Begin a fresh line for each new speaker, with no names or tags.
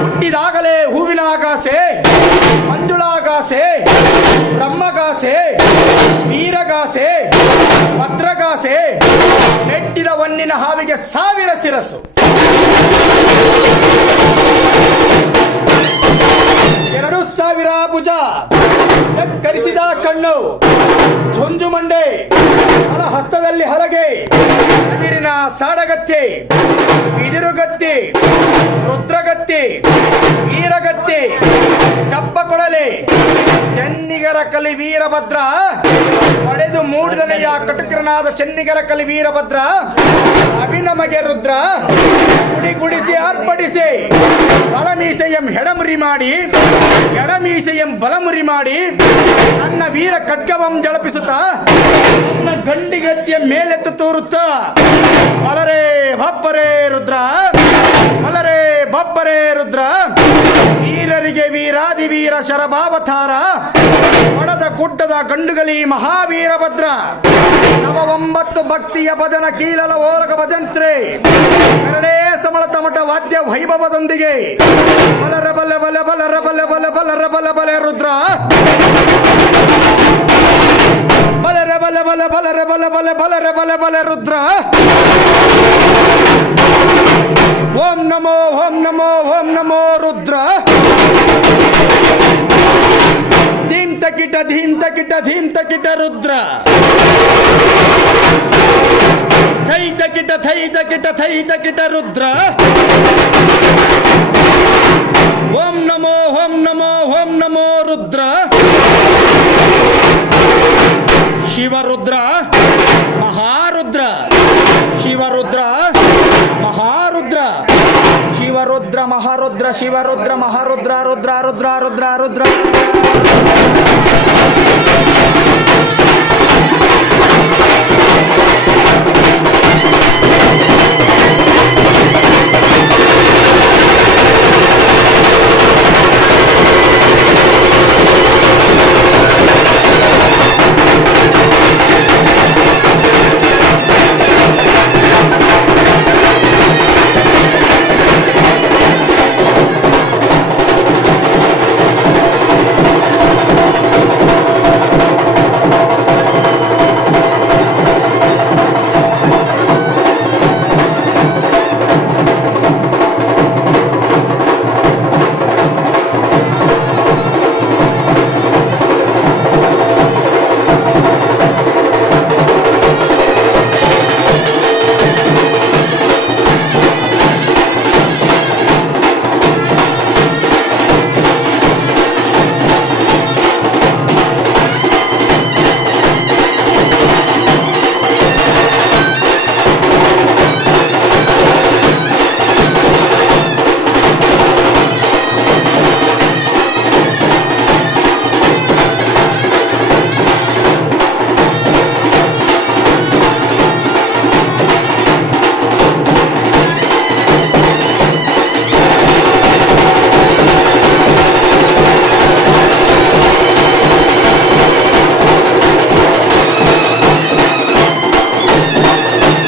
ಹುಟ್ಟಿದಾಗಲೇ ಹೂವಿನ ಆಗಾಸೆ ಮಂಜುಳಾಗಾಸೆ, ಬ್ರಹ್ಮಗಾಸೆ, ವೀರಗಾಸೆ, ಭದ್ರಗಾಸೆ, ನೆಟ್ಟಿದ ಒನ್ನಿನ ಹಾವಿಗೆ ಸಾವಿರ ಶಿರಸ್ಸು ಎರಡು ಸಾವಿರ ಭುಜ. ಕರಿಸಿದ ಕಣ್ಣು. ಝುಂಜು ಮಂಡೆ. ಹರ ಹಸ್ತದಲ್ಲಿ ಹಲಗೆ. ಅದಿರಿನ ಸಾಡಗತ್ತೆ. ಬಿದಿರುಗತ್ತಿ. ರುದ್ರಗತ್ತಿ. ವೀರಗತ್ತಿ ಚಪ್ಪ ಕೊಡಲೆ ಚೆನ್ನಿಗರ ಕಲಿ ವೀರಭದ್ರ. ಪಡೆದು ಮೂಡಿದನೆಯ ಕಟುಕರನಾದ ಚೆನ್ನಿಗರ ಕಲಿ ವೀರಭದ್ರ. ಅಭಿನಮಗೆ ರುದ್ರ. ಗುಡಿ ಗುಡಿಸಿ ಅರ್ಪಡಿಸಿ. ಬಲಮೀಸೆಯಂ ಹೆಡಮುರಿ ಮಾಡಿ. ಎಡಮೀಸೆಯಂ ಬಲಮುರಿ ಮಾಡಿ. ನನ್ನ ವೀರ ಖಡ್ಗವಂ ಜಳಪಿಸುತ್ತ. ನನ್ನ ಗಂಡಿಗತ್ತಿಯ ಮೇಲೆತ್ತು ತೋರುತ್ತ. ಬಲರೇ ಬಪ್ಪರೇ ರುದ್ರ. ಬಲರೇ ಬಪ್ಪರೇ ರುದ್ರ. ವೀರರಿಗೆ ವೀರಾದಿ ವೀರ ಶರಭಾವತಾರ ಒಡದ ಗುಡ್ಡದ ಗಂಡುಗಲಿ ಮಹಾವೀರಭದ್ರ ನವ ಒಂಬತ್ತು ಭಕ್ತಿಯ ಭಜನ ಕೀಲಲ ಓರಗ ಭಜಂತ್ರೆ ಎರಡೇ ಸಮಳ ತಮಟ ವಾದ್ಯ ವೈಭವದೊಂದಿಗೆ ಬಲರ ಬಲ ಬಲ ಬಲರ ಬಲ ಬಲ ಬಲರ ಬಲ ಬಲ ರುದ್ರ ಬಲರ ಬಲ ಬಲ ಬಲರ ಬಲ ಬಲ ಬಲರ ಬಲ ಬಲ ರುದ್ರ ಓಂ ನಮೋ ಓಂ ನಮೋ ಓಂ ನಮೋ Rudra ಧೀಂ ತಕಿಟ ಧೀಂ ತಕಿಟ ಧೀಂ ತಕಿಟ Rudra Thi ತಕಿಟ Thi ತಕಿಟ Thi ತಕಿಟ Rudra ಓಂ ನಮೋ ಓಂ ನಮೋ ಓಂ ನಮೋ ರುದ್ರ ಶಿವರುದ್ರ ಮಹಾರುದ್ರ ಶಿವರುದ್ರ ಮಹಾರುದ್ರ ಶಿವರುದ್ರ ಮಹಾರುದ್ರ ಶಿವರುದ್ರ ಮಹಾರುದ್ರ ರುದ್ರ ರುದ್ರ ರುದ್ರ ರುದ್ರ